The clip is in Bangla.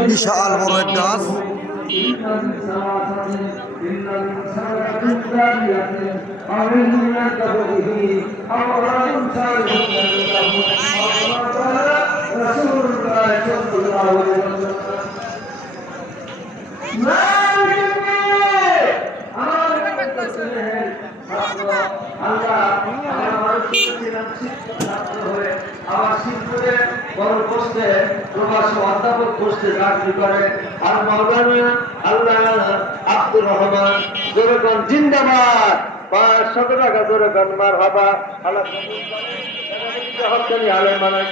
বিশাল বড় এক গাছ। আমার শিবপুরে বড় পোস্টে প্রবাসী অধ্যাপক পোস্টে চাকরি করে আর মাওলানা আল্লাহ আব্দুর রহমান জোরগঞ্জ জিন্দাবাদ 500 টাকা জোরগঞ্জ মারহাবা আল্লাহ হকানি আলেম বানাই